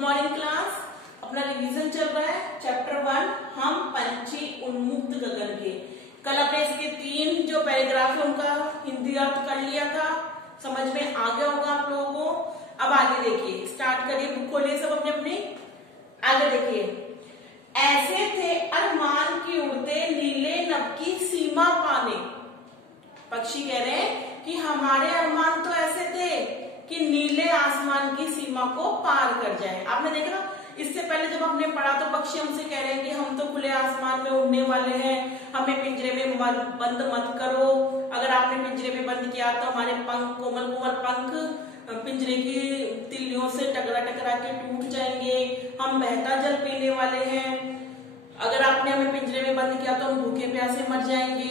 Morning class. अपना revision चल रहा है चैप्टर 1 हम पंछी उन्मुक्त गगन के। कल आपने इसके 3 जो पैराग्राफ है उनका हिंदी अर्थ कर लिया था, समझ में आ गया होगा आप लोगों को। अब आगे देखिए, स्टार्ट करिए, बुक खोलिए सब अपने अपने। आगे देखिए, ऐसे थे अरमान की उड़ते नीले नभ की सीमा पाने। पक्षी कह रहे हैं कि हमारे अरमान तो ऐसे थे कि नीले आसमान की सीमा को पार कर जाए। आपने देखा इससे पहले जब हमने पढ़ा तो पक्षी हमसे कह रहे हैं कि हम तो खुले आसमान में उड़ने वाले हैं, हमें पिंजरे में बंद मत करो। अगर आपने पिंजरे में बंद किया तो हमारे पंख, कोमल कोमल पंख पिंजरे की तिल्लियों से टकरा टकरा के टूट जाएंगे, हम बहता जल पीने वाले हैं। अगर आपने हमें पिंजरे में बंद किया तो हम भूखे प्यासे मर जाएंगे,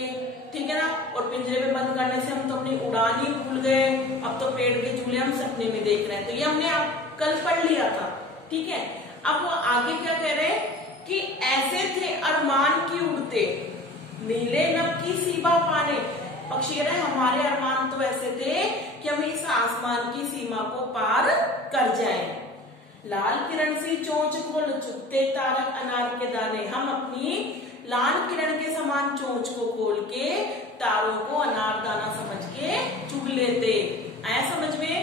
ठीक है ना। और पिंजरे में बंद करने से हम तो अपनी उड़ान ही भूल गए, अब तो पेड़ के झूले हम सपने में देख रहे हैं। तो ये हमने कल पढ़ लिया था, ठीक है। अब वो आगे क्या कह रहे हैं कि ऐसे थे अरमान की उड़ते नीले नभ की सीमा पाने। पक्षी कह रहे हैं हमारे अरमान तो ऐसे थे कि हम इस आसमान की सीमा को पार कर जाएं। लाल किरण सी चोंच खोल चुगते तारक अनार के दाने। हम अपनी लाल किरण के समान चोंच को खोल के तारों को अनार दाना समझ के चुग लेते। आया समझ में?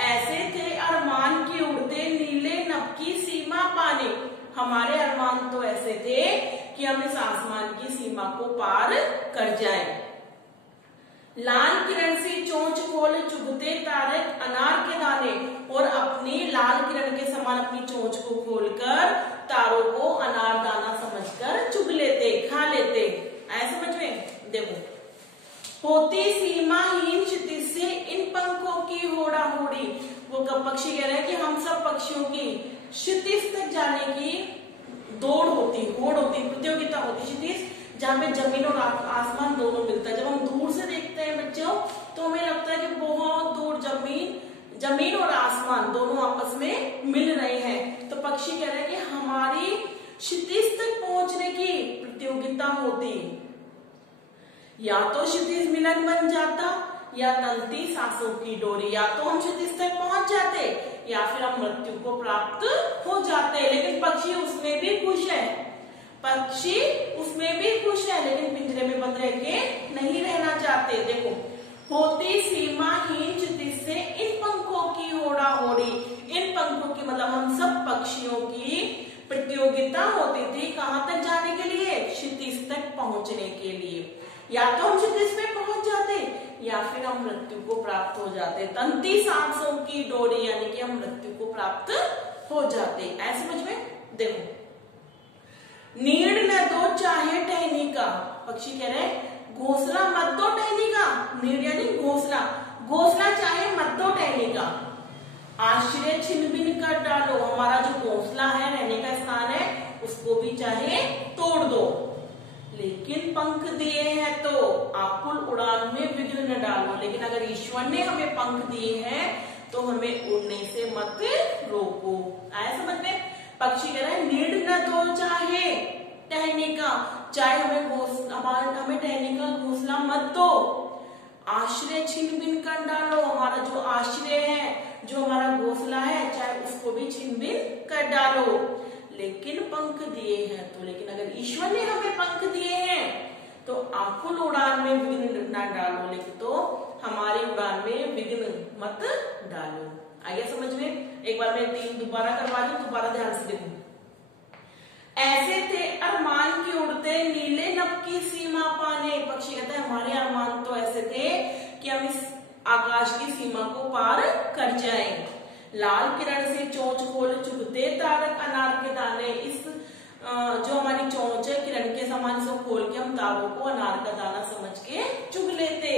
ऐसे थे अरमान की उड़ते नीले नभ की सीमा पाने। हमारे अरमान तो ऐसे थे कि हम इस आसमान की सीमा को पार कर जाएं। लाल किरण से चोंच खोल चुगते तारक अनार के दाने। और अपनी लाल किरण के समान अपनी चोंच को खोलकर तारों को अनार दाना समझकर चुग लेते, खा लेते। ऐसा समझ में? देखो, होती सीमाहीन क्षितिज से इन पंखों की होड़ा होड़ी। वो पक्षी कह रहे हैं कि हम सब पक्षियों की क्षितिज तक जाने की दौड़ होती, होड़ होती, प्रतियोगिता होती। क्षितिज जहाँ पे जमीन और आसमान दोनों मिलता है। जब हम दूर से देखते हैं बच्चों तो हमें लगता है कि बहुत दूर जमीन और आसमान दोनों आपस में मिल रहे हैं। तो पक्षी कह रहे हैं कि हमारी क्षितिज तक पहुंचने की प्रतियोगिता होती। या तो क्षितिज मिलन बन जाता या तलती सांसों की डोरी। या तो हम क्षितिज तक पहुंच जाते या फिर हम मृत्यु को प्राप्त हो जाते। लेकिन पक्षी उसमें भी खुश है, पक्षी उसमें भी खुश है, लेकिन पिंजरे में बंद रह के नहीं रहना चाहते। देखो, होती सीमाहीन क्षितिज से इन पंखों की होड़ा होड़ी। इन पंखों की मतलब हम सब पक्षियों की प्रतियोगिता होती थी। कहां तक जाने के लिए? क्षितिज तक पहुंचने के लिए। या तो हम क्षितिज में पहुंच जाते या फिर हम मृत्यु को प्राप्त हो जाते। तंती सांसों की डोरी, यानी कि हम मृत्यु को प्राप्त हो जाते। ऐसे समझ में? देखो, नीड़ न दो चाहे टहनी का। पक्षी कह रहे हैं घोंसला मत दो टहनी का। नीड़ यानी घोंसला, घोंसला चाहे मत दो टहनी का। आश्रय छिन बिन कर डालो। हमारा जो घोंसला है, रहने का स्थान है, उसको भी चाहे तोड़ दो। लेकिन पंख दिए हैं तो आकुल उड़ान में विघ्न न डालो। लेकिन अगर ईश्वर ने हमें पंख दिए हैं तो हमें उड़ने से मत रोको। आया समझ में? पक्षी कह रहे हैं नीड़ न दो चाहे टहनी का, चाहे हमें टहनी का घोंसला मत दो। आश्रय छिन बिन कर डालो। हमारा जो आश्रय है, जो हमारा घोंसला है, चाहे उसको भी छिन बिन कर डालो। लेकिन पंख दिए हैं तो, लेकिन अगर ईश्वर ने हमें पंख दिए हैं तो आकुल उड़ान में विघ्न न डालो। लेकिन तो हमारी उड़ान में विघ्न मत डालो। आगे समझ में? एक बार मैं 3 दोबारा करवा रही हूं, दोबारा ध्यान से देखो। ऐसे थे अरमान की उड़ते नीले नभ की सीमा पाने। पक्षी कहते हैं हमारे अरमान तो ऐसे थे कि हम इस आकाश की सीमा को पार कर जाएं। लाल किरण से चोंच खोल चुगते तारक अनार के दाने। इस जो हमारी चोंच है किरण के समान से खोल के हम तारों को अनार का दाना समझ के चुग लेते।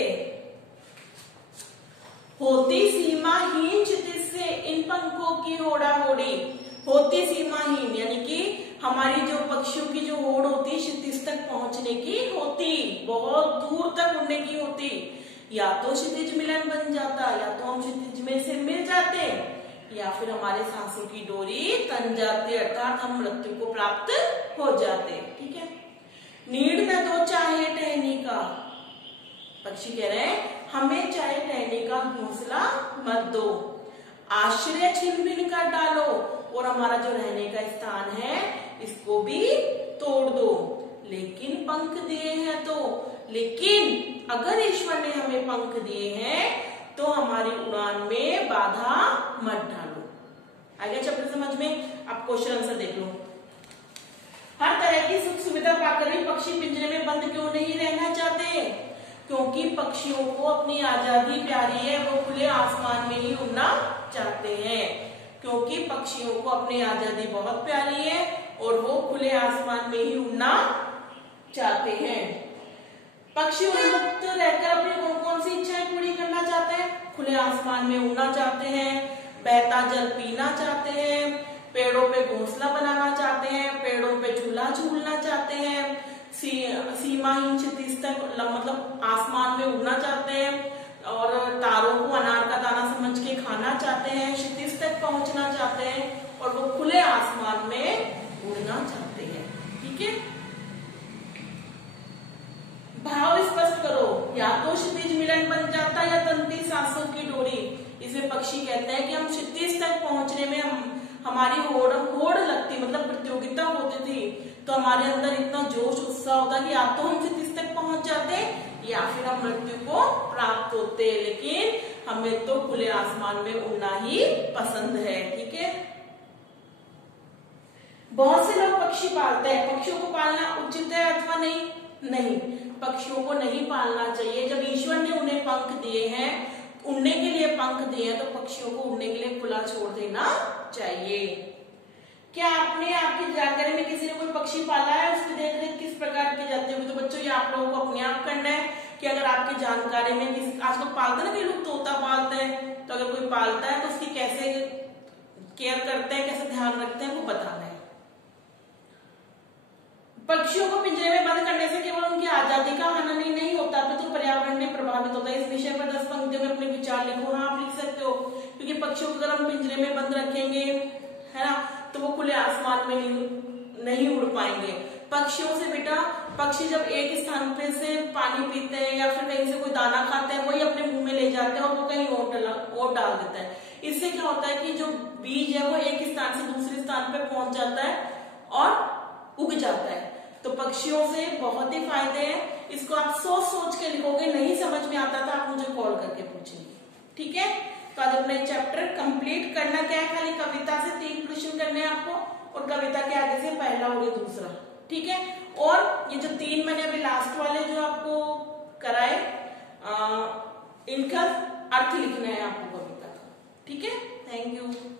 होती सीमाहीन क्षितिज से इन पंखों की होड़ा होड़ी। होती सीमाहीन यानी कि हमारी जो पक्षियों की जो होड़ होती क्षितिज तक पहुंचने की होती, बहुत दूर तक उड़ने की होती। या तो क्षितिज मिलन बन जाता, या तो हम क्षितिज में से मिल जाते, या फिर हमारे सांसों की डोरी तन जाती, अर्थात हम मृत्यु को प्राप्त हो जाते। ठीक है। नीड़ न दो चाहे टहनी का। पक्षी कह रहे हैं हमें चाहे टहनी का घोंसला मत दो। आश्रय छिन्न भिन्न कर डालो और हमारा जो रहने का स्थान है इसको भी तोड़ दो। लेकिन पंख दिए हैं तो, लेकिन अगर ईश्वर ने हमें पंख दिए हैं तो हमारी उड़ान में बाधा मत डालो। आ गया चैप्टर समझ में? अब क्वेश्चन आंसर देख लो। हर तरह की सुख सुविधा पाकर भी पक्षी पिंजरे में बंद क्यों नहीं रहना चाहते? क्योंकि पक्षियों को अपनी आजादी प्यारी है, वो खुले आसमान में ही उड़ना चाहते हैं। क्योंकि पक्षियों को अपनी आजादी बहुत प्यारी है और वो खुले आसमान में ही उड़ना चाहते हैं। पक्षी उन्मुक्त रहकर अपनी कौन कौन सी इच्छाएं पूरी करना चाहते हैं? खुले आसमान में उड़ना चाहते हैं, बहता जल पीना चाहते हैं, पेड़ों पे घोंसला बनाना चाहते हैं, पेड़ों पे झूला झूलना चाहते हैं, सीमाहीन क्षितिज तक मतलब आसमान में उड़ना चाहते हैं, और तारों को अनार का दाना समझ के खाना चाहते हैं, क्षितिज तक पहुंचना चाहते हैं, और वो खुले आसमान में उड़ना चाहते हैं। ठीक है, भाव स्पष्ट करो। या तो क्षितिज मिलन बन जाता या तंती सांसों की डोरी। इसे पक्षी कहते हैं कि हम क्षितिज तक पहुंचने में हमारी होड़ लगती, मतलब प्रतियोगिता होती थी, तो हमारे अंदर इतना जोश उत्साह होता कि या तो हम क्षितिज तक पहुंच जाते या फिर हम मृत्यु को प्राप्त होते। लेकिन हमें तो खुले आसमान में उड़ना ही पसंद है। ठीक है, बहुत से लोग पक्षी पालते हैं। पक्षियों को पालना उचित है अथवा नहीं? नहीं, पक्षियों को नहीं पालना चाहिए। जब ईश्वर ने उन्हें पंख दिए हैं, उड़ने के लिए पंख दिए हैं, तो पक्षियों को उड़ने के लिए खुला छोड़ देना चाहिए। क्या आपने आपकी जानकारी में किसी ने कोई पक्षी पाला है? उसकी देखरेख किस प्रकार की जाती होगी? तो बच्चों ये आप लोगों को अपने आप करना है कि अगर आपकी जानकारी में किसी, आजकल पालते ना, कई लोग तोता पालते हैं, तो अगर कोई पालता है तो उसकी कैसे केयर करते हैं, कैसे ध्यान रखते हैं, वो बताना है। पक्षियों को पिंजरे में बंद करने से केवल उनकी आजादी का हानि नहीं होता, तो पर्यावरण में प्रभावित होता है। इस विषय पर 10 पंक्तियों में अपने विचार लिखो। हाँ, आप लिख सकते हो, क्योंकि पक्षियों को अगर हम पिंजरे में बंद रखेंगे, है ना, तो वो खुले आसमान में नहीं उड़ पाएंगे। पक्षियों से बेटा, पक्षी जब एक स्थान पे से पानी पीते हैं या फिर कहीं से कोई दाना खाते हैं, वही अपने मुंह में ले जाते हैं और वो कहीं और डाल देता है। इससे क्या होता है कि जो बीज है वो एक स्थान से दूसरे स्थान पे पहुंच जाता है और उग जाता है। तो पक्षियों से बहुत ही फायदे हैं। इसको आप सोच के लिखोगे, नहीं समझ में आता तो आप मुझे कॉल करके पूछेंगे। ठीक है, तो आज अपने चैप्टर कंप्लीट करना क्या है, खाली कविता से 3 प्रश्न करने हैं आपको, और कविता के आगे से पहला और दूसरा। ठीक है, और ये जो 3 मैंने अभी लास्ट वाले जो आपको कराए, इनका अर्थ लिखना है आपको कविता का। ठीक है, थैंक यू।